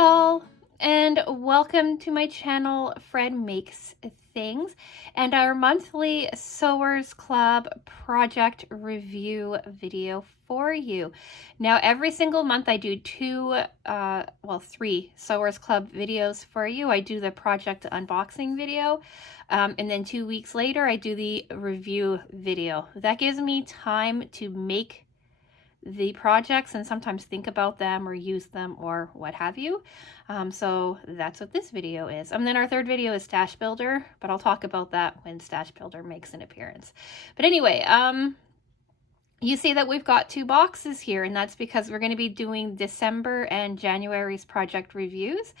y'all, and welcome to my channel, Fred Makes Things, and our monthly Sewers Club project review video for you. Now, every single month I do three Sewers Club videos for you. I do the project unboxing video, and then 2 weeks later I do the review video. That gives me time to make the projects and sometimes think about them or use them or what have you. So that's what this video is. And then our third video is Stash Builder, but I'll talk about that when Stash Builder makes an appearance. But anyway, you see that we've got 2 boxes here, and that's because we're going to be doing December and January's project reviews.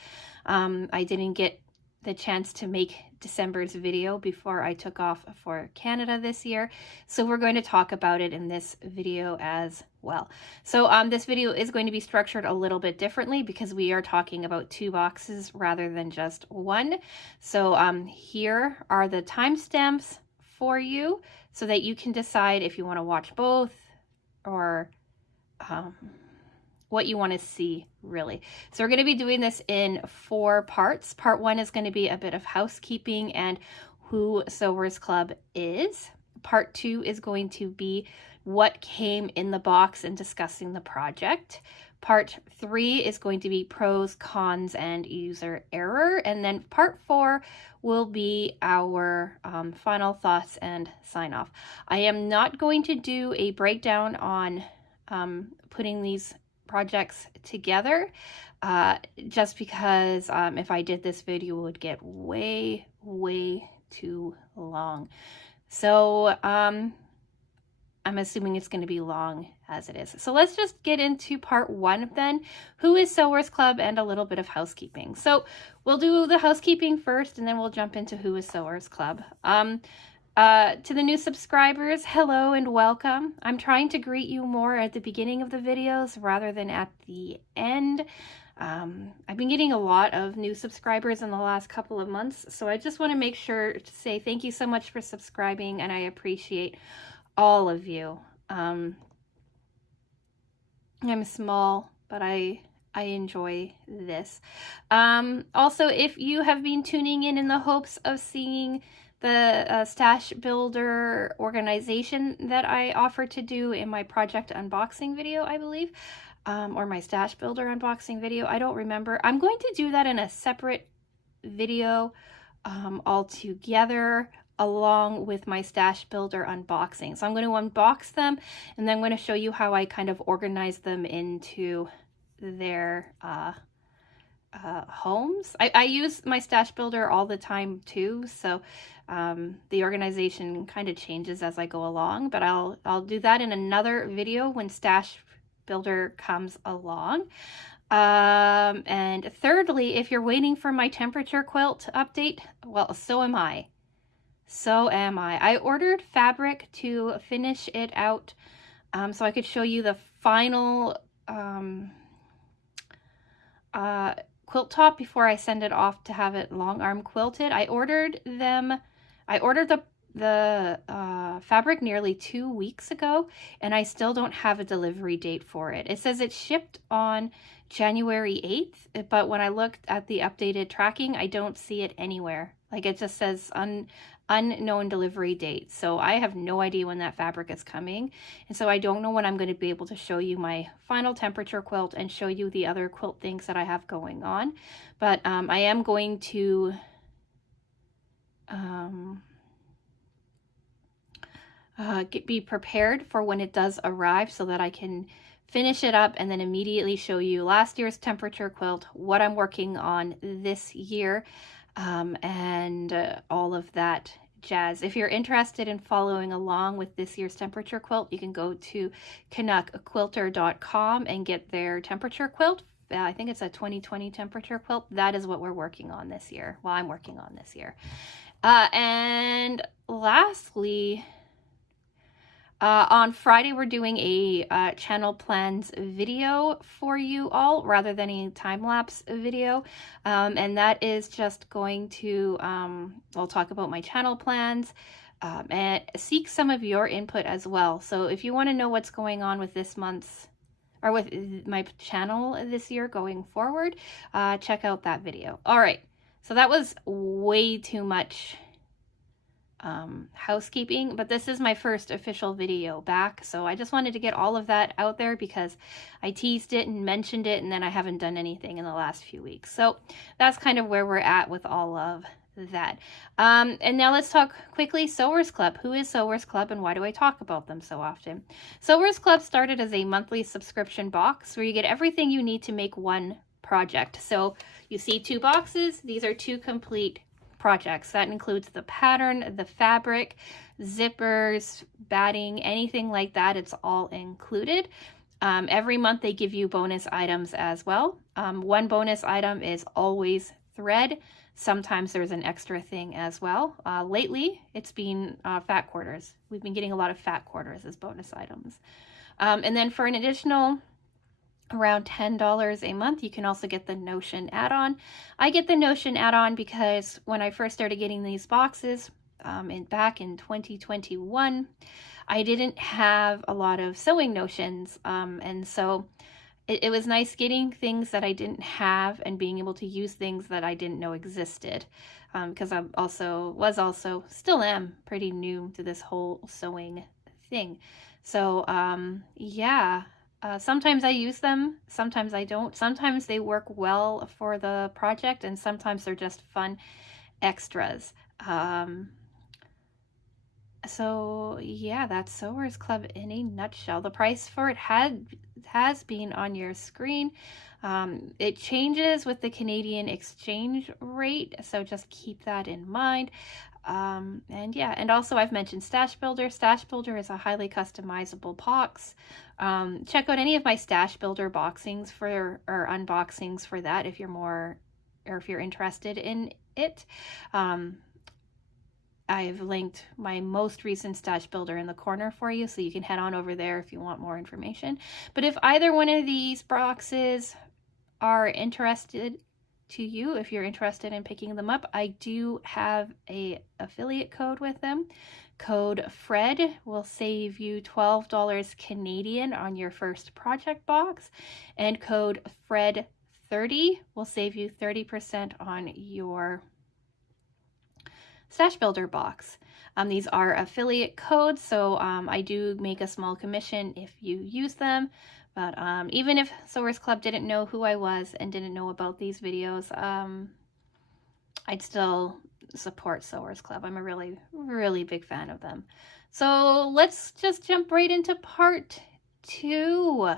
I didn't get the chance to make December's video before I took off for Canada this year, so we're going to talk about it in this video as well. So this video is going to be structured a little bit differently because we are talking about 2 boxes rather than just one. So here are the timestamps for you so that you can decide if you want to watch both or what you want to see, really. So we're going to be doing this in 4 parts. Part 1 is going to be a bit of housekeeping and who Sewers Club is. Part 2 is going to be what came in the box and discussing the project. Part 3 is going to be pros, cons, and user error. And then part 4 will be our final thoughts and sign off. I am not going to do a breakdown on putting these projects together, just because if I did this video, it would get way too long. So I'm assuming it's going to be long as it is. So let's just get into part 1 then. Who is Sewers Club and a little bit of housekeeping. So we'll do the housekeeping first, and then we'll jump into who is Sewers Club. To the new subscribers, hello and welcome. I'm trying to greet you more at the beginning of the videos rather than at the end. I've been getting a lot of new subscribers in the last couple of months, so I just want to make sure to say thank you so much for subscribing, and I appreciate all of you. I'm small, but I enjoy this. Also, if you have been tuning in the hopes of seeing the Stash Builder organization that I offered to do in my project unboxing video, I believe, or my Stash Builder unboxing video, I don't remember. I'm going to do that in a separate video altogether, along with my Stash Builder unboxing. So I'm going to unbox them, and then I'm going to show you how I kind of organize them into their homes. I use my Stash Builder all the time too, so the organization kind of changes as I go along, but I'll do that in another video when Stash Builder comes along. And thirdly, if you're waiting for my temperature quilt update, well, so am I. I ordered fabric to finish it out so I could show you the final quilt top before I send it off to have it long arm quilted. I ordered the fabric nearly 2 weeks ago, and I still don't have a delivery date for it. It says it shipped on January 8th, but when I looked at the updated tracking, I don't see it anywhere. Like, it just says unknown delivery date. So I have no idea when that fabric is coming. And so I don't know when I'm going to be able to show you my final temperature quilt and show you the other quilt things that I have going on. But I am going to be prepared for when it does arrive so that I can finish it up and then immediately show you last year's temperature quilt, what I'm working on this year, and all of that jazz. If you're interested in following along with this year's temperature quilt, you can go to canuckquilter.com and get their temperature quilt. I think it's a 2020 temperature quilt. That is what we're working on this year. Well, I'm working on this year. And lastly, on Friday, we're doing a channel plans video for you all rather than a time-lapse video. And that is just going to, I'll talk about my channel plans and seek some of your input as well. So if you want to know what's going on with this month's or with my channel this year going forward, check out that video. All right, so that was way too much housekeeping, but this is my first official video back, so I just wanted to get all of that out there because I teased it and mentioned it, and then I haven't done anything in the last few weeks. So that's kind of where we're at with all of that. And now let's talk quickly Sewers Club. Who is Sewers Club and why do I talk about them so often? Sewers Club started as a monthly subscription box where you get everything you need to make one project. So you see 2 boxes. These are 2 complete projects. That includes the pattern, the fabric, zippers, batting, anything like that. It's all included. Every month they give you bonus items as well. One bonus item is always thread. Sometimes there's an extra thing as well. Lately, it's been fat quarters. We've been getting a lot of fat quarters as bonus items. And then for an additional around $10 a month, you can also get the Notion add-on. I get the Notion add-on because when I first started getting these boxes back in 2021, I didn't have a lot of sewing notions. And so it was nice getting things that I didn't have and being able to use things that I didn't know existed. Because I still am pretty new to this whole sewing thing. So yeah. Sometimes I use them, sometimes I don't. Sometimes they work well for the project, and sometimes they're just fun extras. So yeah, that's Sewers Club in a nutshell. The price for it has been on your screen. It changes with the Canadian exchange rate, so just keep that in mind. And yeah, and also I've mentioned Stash Builder. Stash Builder is a highly customizable box. Check out any of my Stash Builder unboxings for that if you're interested in it. I've linked my most recent Stash Builder in the corner for you, so you can head on over there if you want more information. But if either one of these boxes are interested to you, if you're interested in picking them up, I do have a affiliate code with them. Code FRED will save you $12 Canadian on your first project box, and code FRED30 will save you 30% on your Stash Builder box. These are affiliate codes, so I do make a small commission if you use them. But even if Sewers Club didn't know who I was and didn't know about these videos, I'd still support Sewers Club. I'm a really, really big fan of them. So let's just jump right into part 2.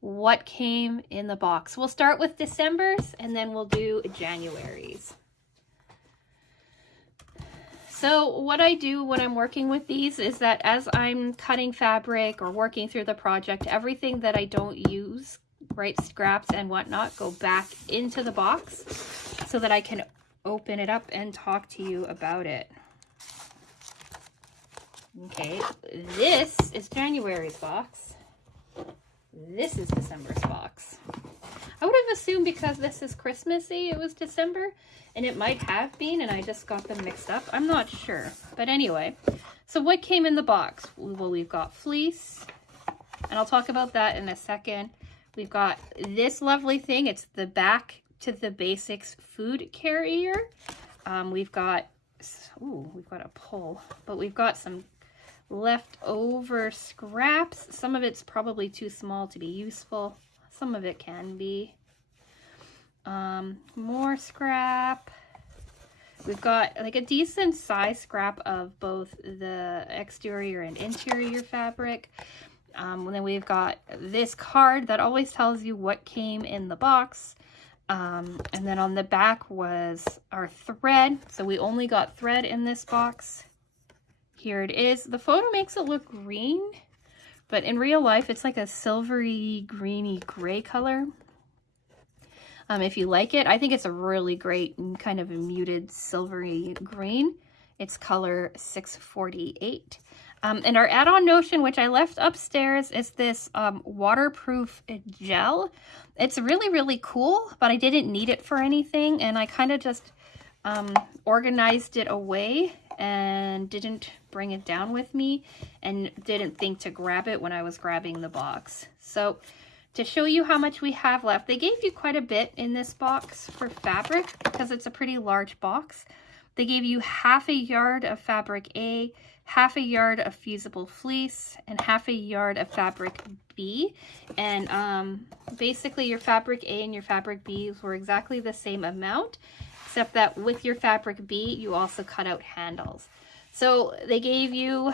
What came in the box? We'll start with December's and then we'll do January's. So what I do when I'm working with these is that as I'm cutting fabric or working through the project, everything that I don't use, right, scraps and whatnot, go back into the box so that I can open it up and talk to you about it. Okay, this is January's box. This is December's box. I would have assumed because this is Christmassy, it was December, and it might have been, and I just got them mixed up. I'm not sure. But anyway, so what came in the box? Well, we've got fleece, and I'll talk about that in a second. We've got this lovely thing. It's the Back to the Basics food carrier. We've got a pull, but we've got some leftover scraps. Some of it's probably too small to be useful. Some of it can be. More scrap. We've got like a decent size scrap of both the exterior and interior fabric. And then we've got this card that always tells you what came in the box. And then on the back was our thread. So we only got thread in this box. Here it is. The photo makes it look green, but in real life, it's like a silvery, greeny gray color. If you like it, I think it's a really great kind of a muted silvery green. It's color 648. And our add-on Notion, which I left upstairs, is this waterproof gel. It's really, really cool, but I didn't need it for anything, and I kind of just organized it away and didn't bring it down with me and didn't think to grab it when I was grabbing the box. So to show you how much we have left. They gave you quite a bit in this box for fabric because it's a pretty large box. They gave you ½ yard of fabric A, ½ yard of fusible fleece, and ½ yard of fabric B. And basically your fabric A and your fabric B were exactly the same amount, except that with your fabric B, you also cut out handles. So they gave you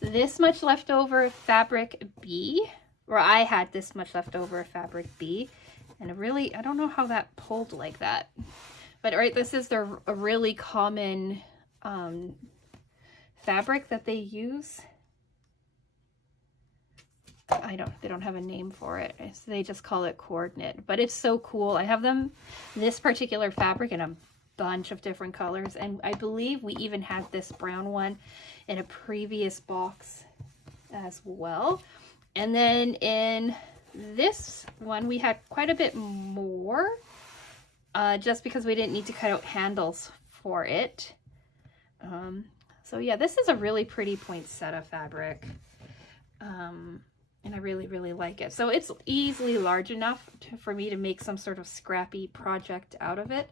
this much leftover fabric B, or I had this much leftover fabric B, and I don't know how that pulled like that. But right, this is a really common fabric that they use. They don't have a name for it. They just call it coordinate, but it's so cool. I have this particular fabric in a bunch of different colors, and I believe we even had this brown one in a previous box as well. And then in this one, we had quite a bit more, just because we didn't need to cut out handles for it. So yeah, this is a really pretty poinsettia fabric. And I really, really like it. So it's easily large enough for me to make some sort of scrappy project out of it.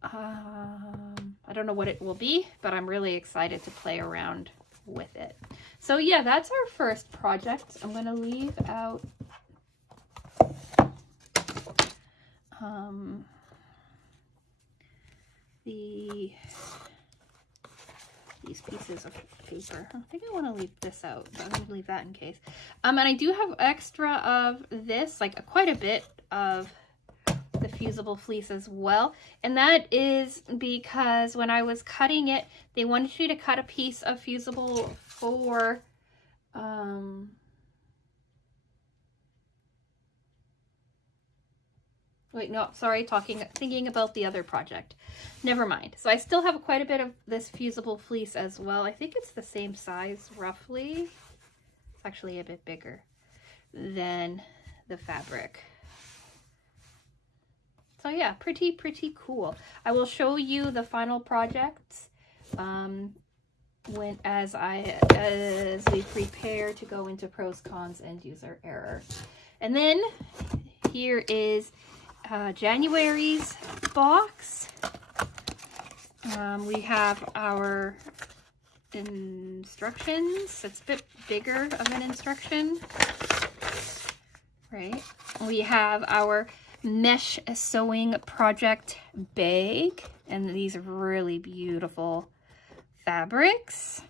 I don't know what it will be, but I'm really excited to play around with it. So yeah, that's our first project. I'm going to leave out these pieces of paper. I think I want to leave this out, but I'm going to leave that in case. And I do have extra of this, like quite a bit of the fusible fleece as well. And that is because when I was cutting it, they wanted you to cut a piece of fusible for, wait, no, sorry, thinking about the other project. Never mind. So I still have quite a bit of this fusible fleece as well. I think it's the same size, roughly. It's actually a bit bigger than the fabric. So yeah, pretty cool. I will show you the final projects as we prepare to go into pros, cons, and user error. And then here is January's box. We have our instructions. It's a bit bigger of an instruction, right? We have our mesh sewing project bag, and these are really beautiful fabrics.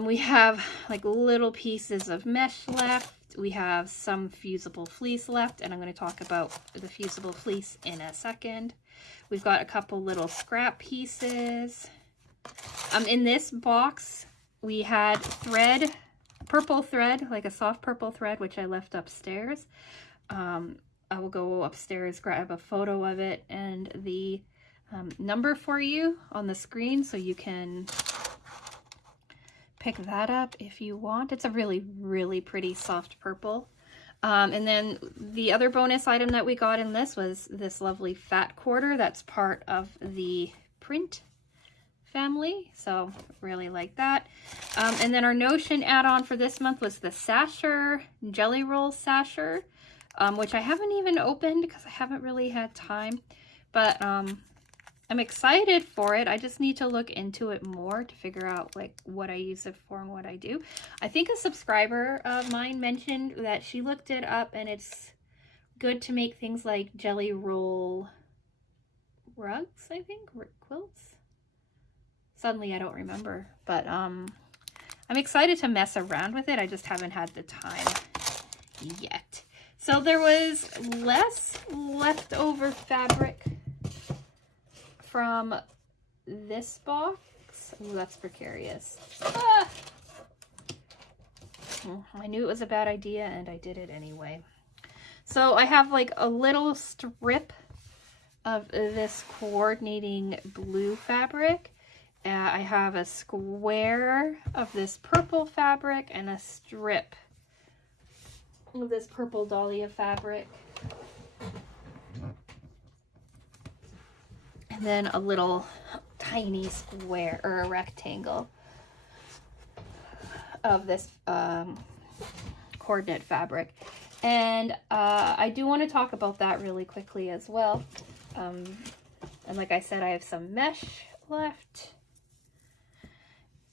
We have like little pieces of mesh left. We have some fusible fleece left, and I'm going to talk about the fusible fleece in a second. We've got a couple little scrap pieces. In this box, we had thread, purple thread, like a soft purple thread, which I left upstairs. I will go upstairs, grab a photo of it and the number for you on the screen so you can pick that up if you want. It's a really, really pretty soft purple. And then the other bonus item that we got in this was this lovely fat quarter that's part of the print family. So really like that. And then our Notion add-on for this month was the Sasher, Jelly Roll Sasher, which I haven't even opened because I haven't really had time. But I'm excited for it. I just need to look into it more to figure out like what I use it for and what I do. I think a subscriber of mine mentioned that she looked it up and it's good to make things like jelly roll rugs, I think, quilts. Suddenly I don't remember, but I'm excited to mess around with it. I just haven't had the time yet. So there was less leftover fabric from this box. Ooh, that's precarious. Ah! I knew it was a bad idea and I did it anyway. So I have like a little strip of this coordinating blue fabric. I have a square of this purple fabric and a strip of this purple dahlia fabric. And then a little tiny square or a rectangle of this coordinate fabric. And I do want to talk about that really quickly as well. And like I said, I have some mesh left.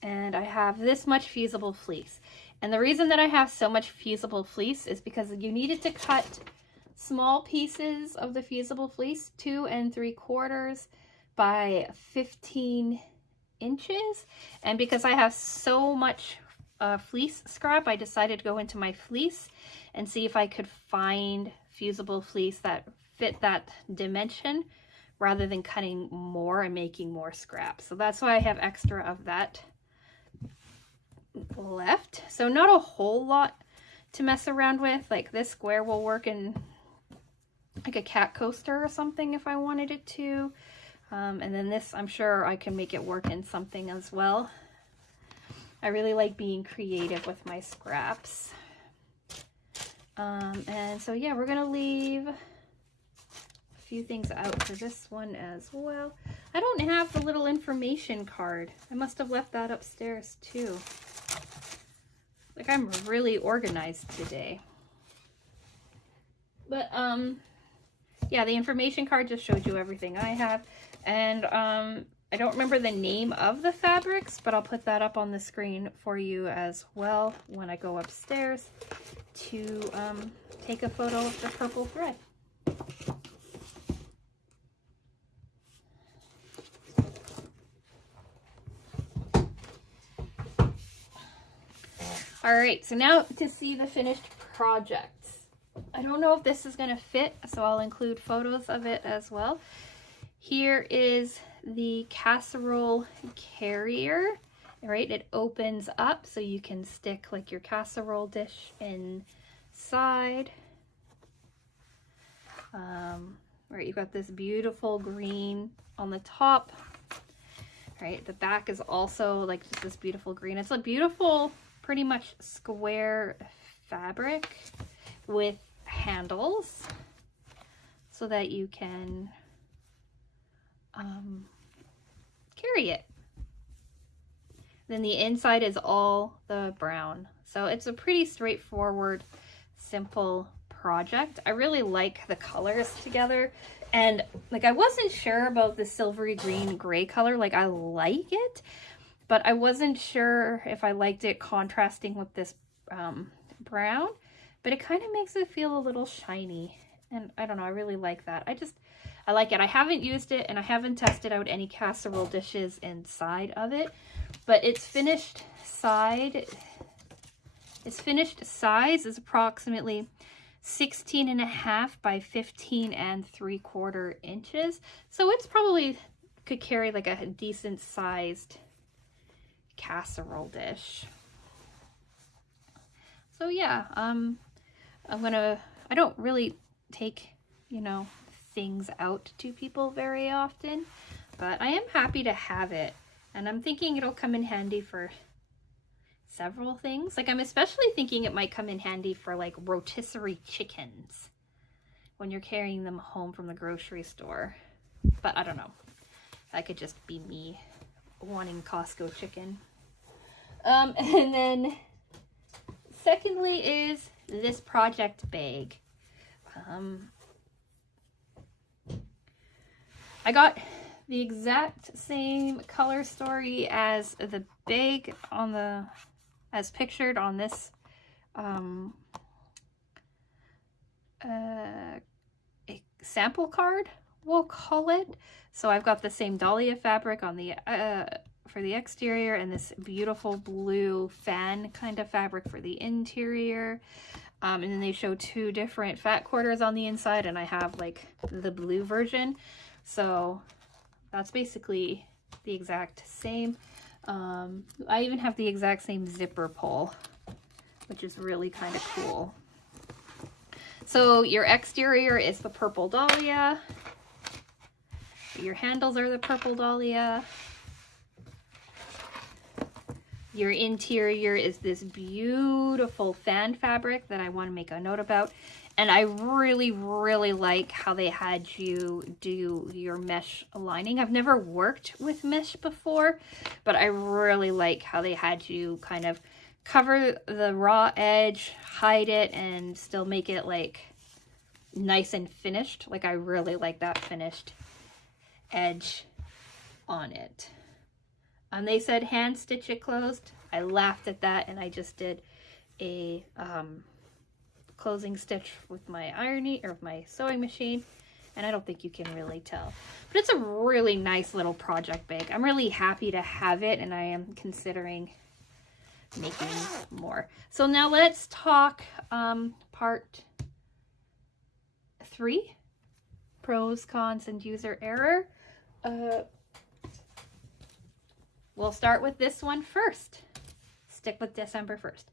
And I have this much fusible fleece. And the reason that I have so much fusible fleece is because you needed to cut small pieces of the fusible fleece, 2 3/4 by 15 inches. And because I have so much fleece scrap, I decided to go into my fleece and see if I could find fusible fleece that fit that dimension rather than cutting more and making more scrap. So that's why I have extra of that left. So not a whole lot to mess around with. Like this square will work in like a cat coaster or something if I wanted it to. And then this, I'm sure I can make it work in something as well. I really like being creative with my scraps. And so yeah, we're gonna leave a few things out for this one as well. I don't have the little information card. I must have left that upstairs too. Like I'm really organized today. But yeah, the information card just showed you everything I have. And I don't remember the name of the fabrics, but I'll put that up on the screen for you as well when I go upstairs to take a photo of the purple thread. All right, so now to see the finished project. I don't know if this is going to fit, so I'll include photos of it as well. Here is the casserole carrier, right? It opens up so you can stick like your casserole dish inside. Right, you've got this beautiful green on the top. Right, the back is also like just this beautiful green. It's a beautiful, pretty much square fabric with handles so that you can carry it. Then the inside is all the brown. So it's a pretty straightforward, simple project. I really like the colors together. And like I wasn't sure about the silvery green gray color. Like I like it, but I wasn't sure if I liked it contrasting with this brown. But it kind of makes it feel a little shiny. And I don't know, I really like that. I like it. I haven't used it and I haven't tested out any casserole dishes inside of it. But its finished size is approximately 16.5 by 15 3/4 inches. So it's probably could carry like a decent sized casserole dish. So yeah, I don't really take, you know, things out to people very often, but I am happy to have it. And I'm thinking it'll come in handy for several things. Like I'm especially thinking it might come in handy for like rotisserie chickens when you're carrying them home from the grocery store. But I don't know. That could just be me wanting Costco chicken. And then secondly is this project bag. I got the exact same color story as the bag on the, as pictured on this a sample card, we'll call it. So I've got the same dahlia fabric on the for the exterior and this beautiful blue fan kind of fabric for the interior. And then they show 2 different fat quarters on the inside, and I have like the blue version. So that's basically the exact same. I even have the exact same zipper pull, which is really kind of cool. So your exterior is the purple dahlia. Your handles are the purple dahlia. Your interior is this beautiful fan fabric that I want to make a note about. And I really, really like how they had you do your mesh lining. I've never worked with mesh before, but I really like how they had you kind of cover the raw edge, hide it, and still make it like nice and finished. Like I really like that finished edge on it. They said hand stitch it closed. I laughed at that, and I just did a closing stitch with my ironing or my sewing machine, and I don't think you can really tell. But it's a really nice little project bag. I'm really happy to have it, and I am considering making more. So now let's talk part 3, pros, cons, and user error. We'll start with this one first. Stick with December 1st.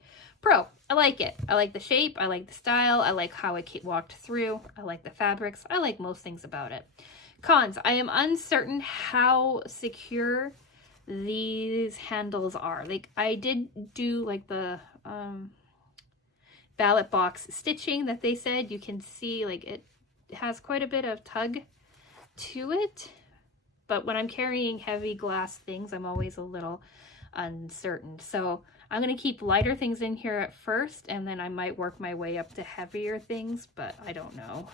Pro, I like it. I like the shape, I like the style, I like how it walked through, I like the fabrics, I like most things about it. Cons, I am uncertain how secure these handles are. Like I did do like the ballot box stitching that they said. You can see like it has quite a bit of tug to it, but when I'm carrying heavy glass things, I'm always a little uncertain. So I'm going to keep lighter things in here at first, and then I might work my way up to heavier things, but I don't know.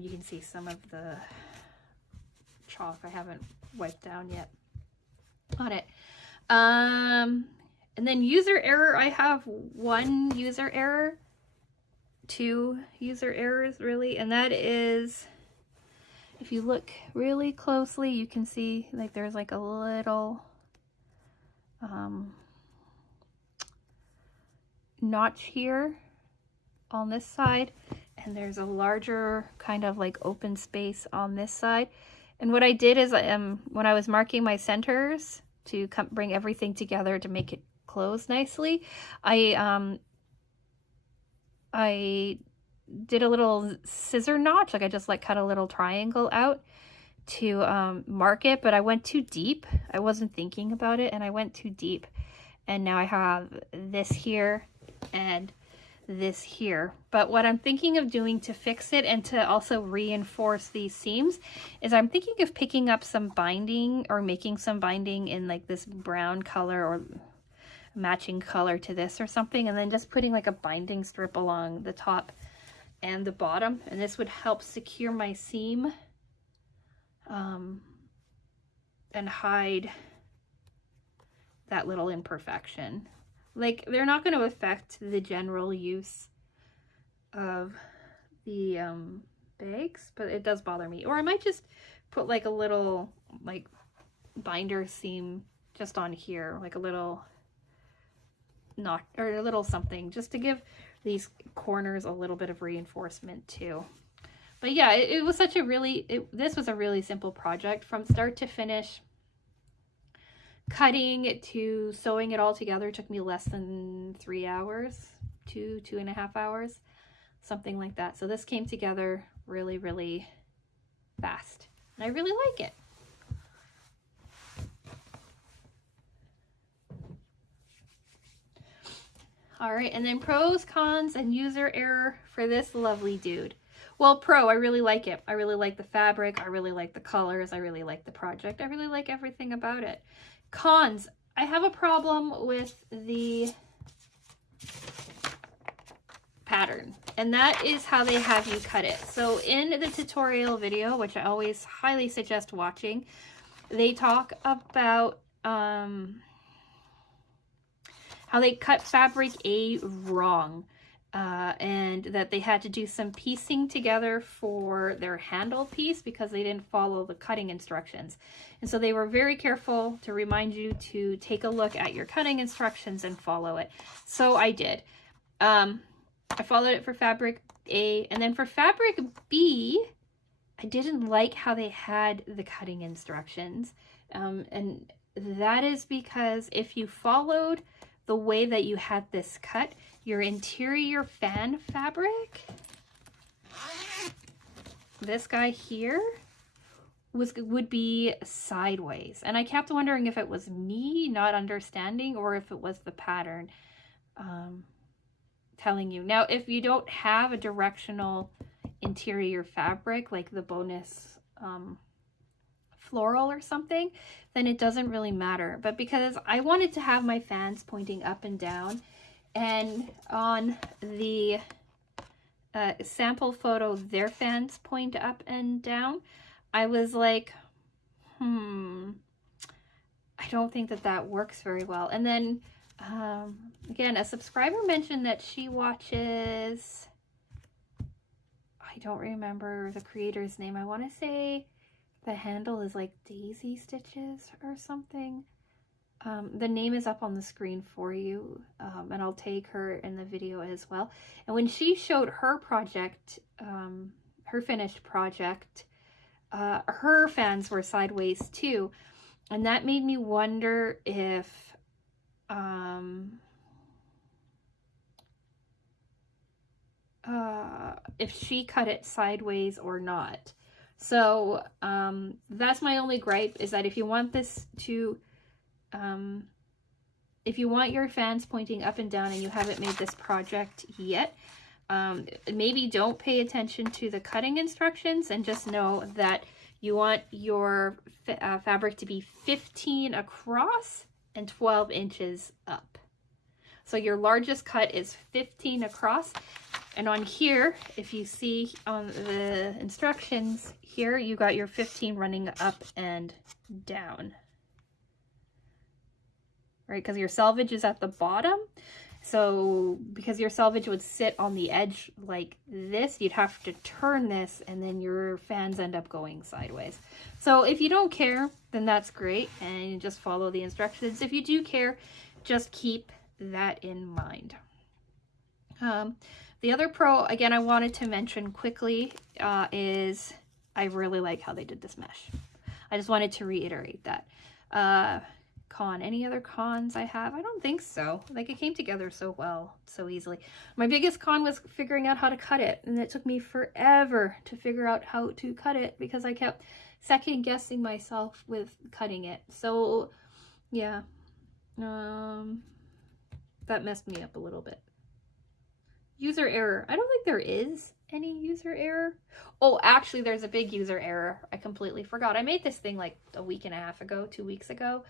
You can see some of the chalk I haven't wiped down yet on it. And then user error, I have 1 user error, 2 user errors really, and that is, if you look really closely, you can see like there's like a little notch here on this side, and there's a larger kind of like open space on this side. And what I did is when I was marking my centers to bring everything together to make it close nicely, I did a little scissor notch, like I just like cut a little triangle out to mark it, but I went too deep. I wasn't thinking about it, and I went too deep, and now I have this here and this here. But what I'm thinking of doing to fix it and to also reinforce these seams is I'm thinking of picking up some binding or making some binding in like this brown color or matching color to this or something, and then just putting like a binding strip along the top and the bottom, and this would help secure my seam and hide that little imperfection. Like, they're not going to affect the general use of the bags, but it does bother me. Or I might just put like a little like binder seam just on here, like a little knot or a little something, just to give these corners a little bit of reinforcement too. But yeah, it was such a really, this was a really simple project from start to finish. Cutting to sewing it all together took me less than 3 hours, 2.5 hours, something like that. So this came together really, really fast, and I really like it. All right, and then pros, cons, and user error for this lovely dude. Well, pro, I really like it. I really like the fabric. I really like the colors. I really like the project. I really like everything about it. Cons, I have a problem with the pattern, and that is how they have you cut it. So in the tutorial video, which I always highly suggest watching, they talk about how they cut fabric A wrong, and that they had to do some piecing together for their handle piece because they didn't follow the cutting instructions. And so they were very careful to remind you to take a look at your cutting instructions and follow it. So I did. I followed it for fabric A, and then for fabric B, I didn't like how they had the cutting instructions. And that is because if you followed the way that you had this cut, your interior fan fabric, this guy here, would be sideways. And I kept wondering if it was me not understanding or if it was the pattern telling you. Now, if you don't have a directional interior fabric, like the bonus floral or something, then it doesn't really matter. But because I wanted to have my fans pointing up and down, and on the sample photo, their fans point up and down, I was like, I don't think that that works very well. And then again, a subscriber mentioned that she watches, I don't remember the creator's name. I want to say the handle is like Daisy Stitches or something. The name is up on the screen for you, and I'll tag her in the video as well. And when she showed her project, her finished project, her fans were sideways too. And that made me wonder if she cut it sideways or not. So that's my only gripe, is that if you want this to, if you want your fans pointing up and down and you haven't made this project yet, maybe don't pay attention to the cutting instructions and just know that you want your fabric to be 15 across and 12 inches up. So your largest cut is 15 across. And on here, if you see on the instructions here, you got your 15 running up and down. Right, because your selvage is at the bottom. So because your selvage would sit on the edge like this, you'd have to turn this and then your fans end up going sideways. So if you don't care, then that's great, and you just follow the instructions. If you do care, just keep that in mind. The other pro, again, I wanted to mention quickly is I really like how they did this mesh. I just wanted to reiterate that. Any other cons I have? I don't think so. Like, it came together so well, so easily. My biggest con was figuring out how to cut it, and it took me forever to figure out how to cut it because I kept second guessing myself with cutting it. So yeah, that messed me up a little bit. User error. I don't think there is any user error. Oh, actually there's a big user error. I completely forgot. I made this thing like a week and a half ago, 2 weeks ago.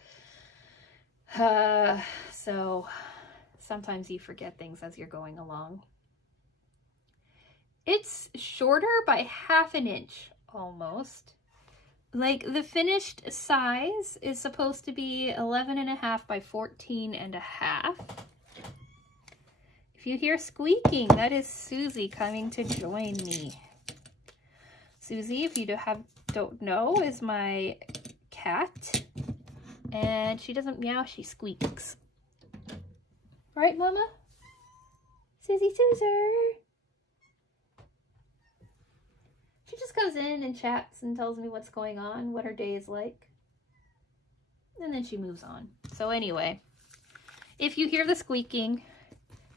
So sometimes you forget things as you're going along. It's shorter by 1/2 inch almost. Like, the finished size is supposed to be 11.5 by 14.5. If you hear squeaking, that is Susie coming to join me. Susie, if you don't know, is my cat. And she doesn't meow, she squeaks. Right, Mama? Susie Suzer. She just goes in and chats and tells me what's going on, what her day is like. And then she moves on. So anyway, if you hear the squeaking,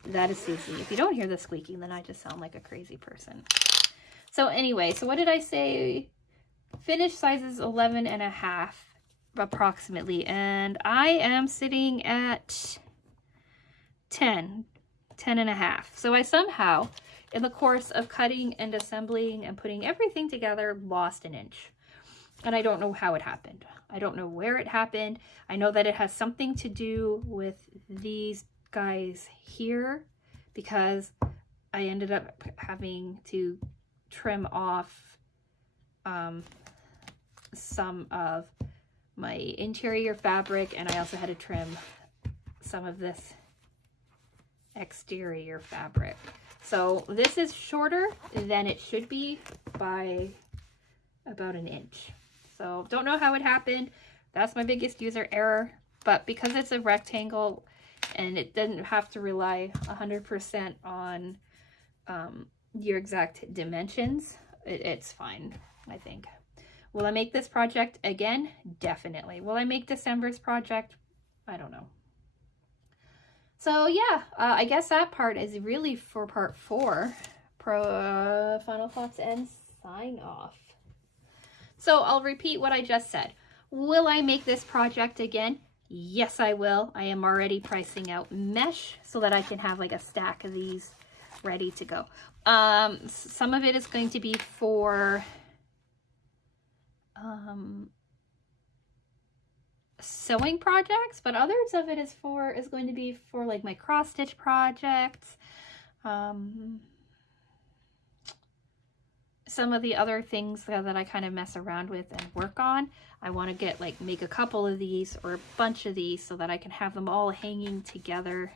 that is Susie. If you don't hear the squeaking, then I just sound like a crazy person. So anyway, so what did I say? Finished size is 11.5. approximately, and I am sitting at 10.5. So I somehow, in the course of cutting and assembling and putting everything together, lost an inch. And I don't know how it happened. I don't know where it happened. I know that it has something to do with these guys here, because I ended up having to trim off some of my interior fabric, and I also had to trim some of this exterior fabric. So this is shorter than it should be by about an inch. So don't know how it happened. That's my biggest user error, but because it's a rectangle and it doesn't have to rely 100% on your exact dimensions, it's fine, I think. Will I make this project again? Definitely. Will I make December's project? I don't know. So yeah, I guess that part is really for part 4. Final thoughts and sign off. So I'll repeat what I just said. Will I make this project again? Yes, I will. I am already pricing out mesh so that I can have like a stack of these ready to go. Some of it is going to be for sewing projects, but others of it is going to be for like my cross stitch projects. Some of the other things that I kind of mess around with and work on, I want to get make a couple of these or a bunch of these so that I can have them all hanging together,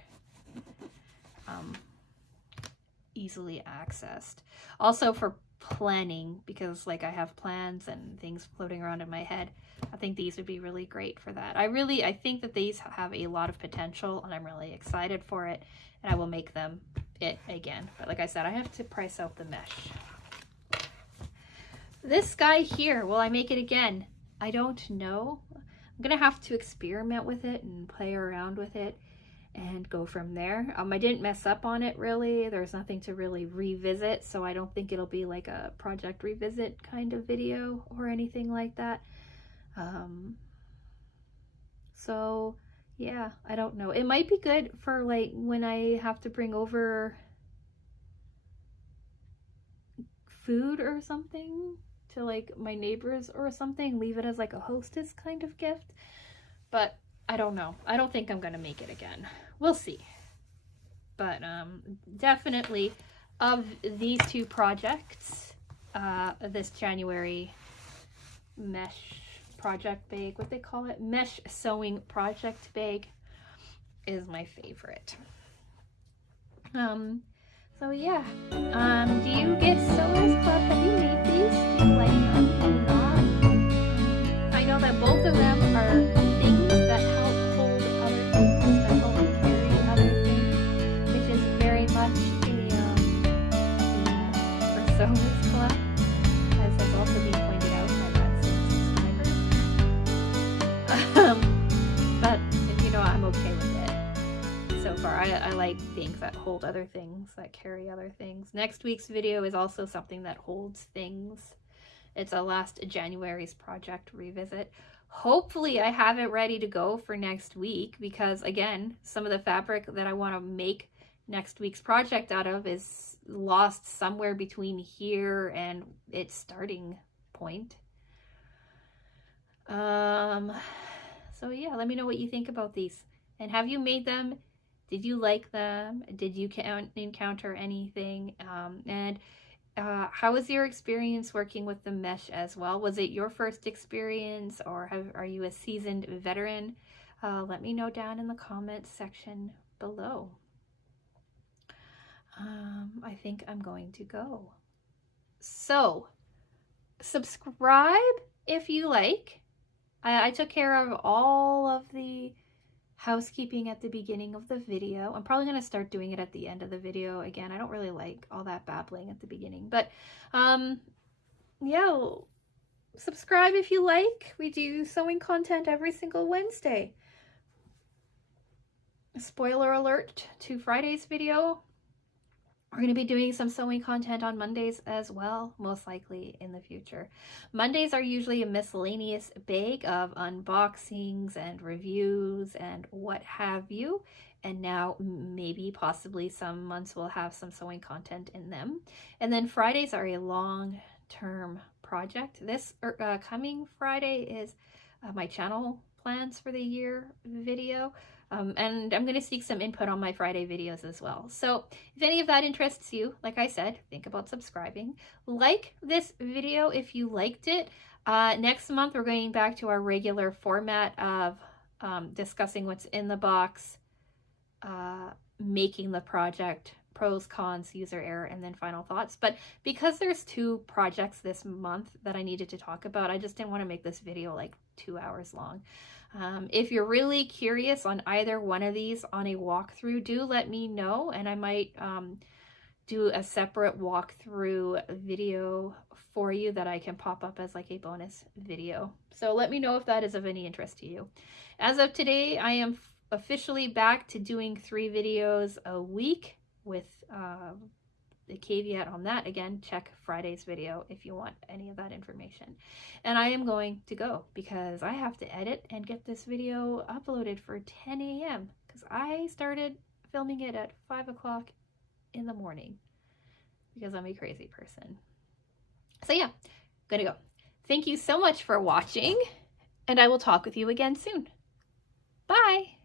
easily accessed. Also for planning, because I have plans and things floating around in my head, I think these would be really great for that. I think that these have a lot of potential and I'm really excited for it, and I will make them it again. But like I said, I have to price out the mesh. This guy here, will I make it again? I don't know. I'm gonna have to experiment with it and play around with it and go from there. I didn't mess up on it really. There's nothing to really revisit, so I don't think it'll be like a project revisit kind of video or anything like that. So yeah, I don't know. It might be good for when I have to bring over food or something to my neighbors or something, leave it as a hostess kind of gift. But I don't know. I don't think I'm gonna make it again. We'll see. But definitely of these two projects, this January mesh project bag, what they call it, mesh sewing project bag, is my favorite. So yeah, do you get Sewers Club? Have you made these? Do you like them? Do you not? I know that both of them are things that help hold other things, that help carry other things, which is very much a theme for Sewers Club, as has also been pointed out by that subscriber. But I'm okay with it. So far, I like things that hold other things, that carry other things. Next week's video is also something that holds things. It's a last January's project revisit. Hopefully I have it ready to go for next week, because again, some of the fabric that I want to make next week's project out of is lost somewhere between here and its starting point. So yeah, let me know what you think about these. And have you made them? Did you like them? Did you encounter anything? How was your experience working with the mesh as well? Was it your first experience, or are you a seasoned veteran? Let me know down in the comments section below. I think I'm going to go. So, subscribe if you like. I took care of all of the housekeeping at the beginning of the video. I'm probably going to start doing it at the end of the video again. I don't really like all that babbling at the beginning, but yeah, subscribe if you like. We do sewing content every single Wednesday. Spoiler alert to Friday's video. We're going to be doing some sewing content on Mondays as well, most likely in the future. Mondays are usually a miscellaneous bag of unboxings and reviews and what have you. And now maybe possibly some months we'll have some sewing content in them. And then Fridays are a long-term project. This coming Friday is my channel plans for the year video. And I'm going to seek some input on my Friday videos as well. So if any of that interests you, like I said, think about subscribing. Like this video if you liked it. Next month, we're going back to our regular format of discussing what's in the box, making the project, pros, cons, user error, and then final thoughts. But because there's two projects this month that I needed to talk about, I just didn't want to make this video 2 hours long. If you're really curious on either one of these on a walkthrough, do let me know, and I might do a separate walkthrough video for you that I can pop up as a bonus video. So let me know if that is of any interest to you. As of today, I am officially back to doing 3 videos a week with the caveat on that. Again, check Friday's video if you want any of that information. And I am going to go because I have to edit and get this video uploaded for 10 a.m. because I started filming it at 5 o'clock in the morning because I'm a crazy person. So yeah, gonna go. Thank you so much for watching, and I will talk with you again soon. Bye!